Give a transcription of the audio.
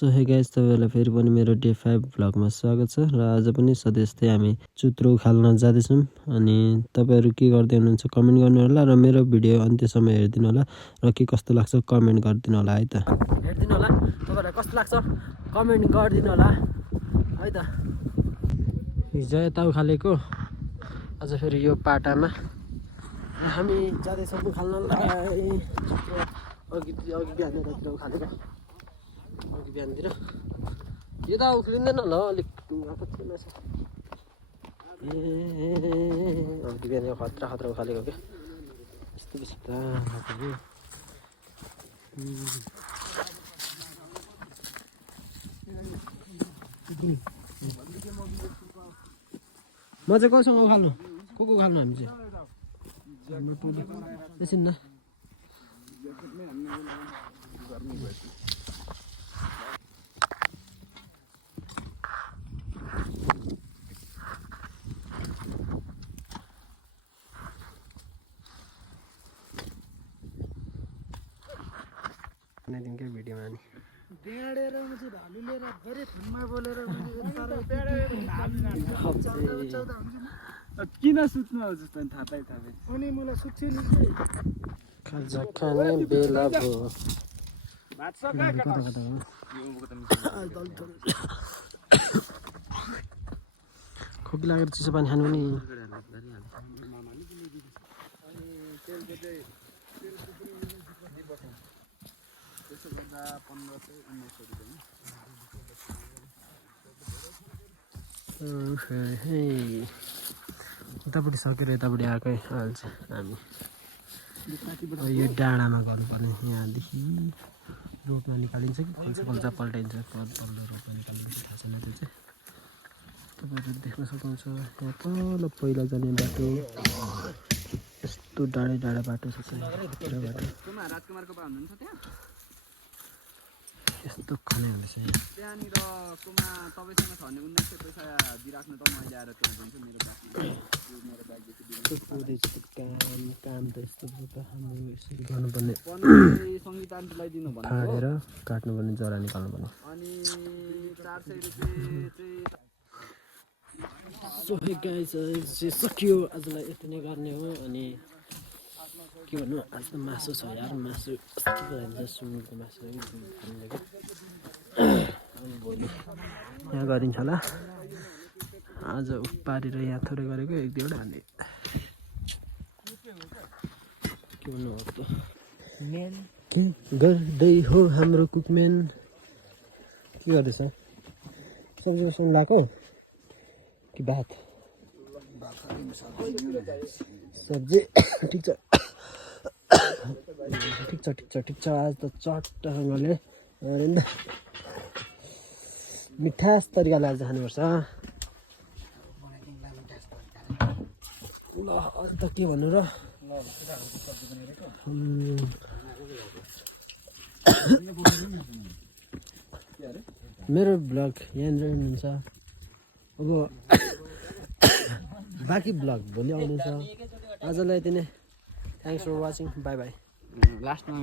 so hey guys तपाईहरुलाई फेरि पनि मेरो डे 5 भ्लगमा स्वागत छ र आज पनि सधैँजस्तै हामी चुत्रो उखाल्न जाँदैछौँ अनि तपाईहरु के गर्दै हुनुहुन्छ कमेन्ट गर्नु होला र मेरो भिडियो अन्त्यसम्म हेर्दिनु होला र के कस्तो लाग्छ कमेन्ट गर्दिनु होला है त हेर्दिनु होला तपाईहरुलाई कस्तो लाग्छ कमेन्ट गर्दिनु होला है त हिजो यता उखालेको आज फेरि यो पाटामा हामी जाँदैछौँ उखाल्नलाई अघि बिहान रातिर उखालेको अघि बिहानतिर यो त उफ्लिँदैन होला अलिक ढुङ्गाको छैन अघि बिहान यो खतरा खतरा उखालेको क्या यस्तो बेसी म चाहिँ कोसँग उखाल्नु को उखाल्नु हामी चाहिँ एकछिन न दिनकै भिडियोमा नि डेढेर मुझे भालु लिएर गरे फोनमा बोलेर किन सुत्नु हो जस्तो थाहा पाइ अनि मलाई सुत्छु नि खाजा खाने बेला भयो भात सका खोकी लागेर चिसो पानी खानु नि उतापट्टि सकेर यतापट्टि आएकै हाल्छ हामी यो डाँडामा गर्नुपर्ने यहाँदेखि रोडमा निकालिन्छ कि पल्चा पल्टाइन्छ पल्लो रोडमा निकालिन्छ थाहा छैन त्यो चाहिँ तपाईँहरू देख्न सक्नुहुन्छ यहाँ तल पहिला जाने बाटो यस्तो डाँडै डाँडा बाटो छ यस्तो खनाइ हुँदैछ त्यहाँनिर कुमा तपाईसँग छ भने 1900 पैसा दिराख्नु त मैले आएर त्यहाँ दिन्छु मेरो ब्यागदेखि काम त यस्तो भयो त हाम्रो यसरी गर्नुपर्ने सङ्गीत आन्टीलाई दिनु भन्नु फाडेर काट्नुपर्ने जरा निकाल्नुपर्ने अनि 400 रुपैयाँ चाहिँ सो हे गाइस सकियो आजलाई यति नै गर्ने हो अनि के भन्नु आज त मासु छ यार मासु सुँगुरको मासु यहाँ गरिन्छ होला आज पारेर यहाँ थोरै गरेको एक दुईवटा हाल्ने के भन्नु हो त मेन के गर्दै हो हाम्रो कुकम्यान के गर्दैछ सब्जी सुन लाएको कि भात सब्जी ठिक छ आज त चट्टसँगले मिठास तरिकाले आज खानुपर्छ ल अझ त के भन्नु र मेरो ब्लग यहाँनिर हुन्छ अब बाँकी ब्लग भोलि आउनेछ आजलाई यति नै thanks for watching bye bye लास्टमा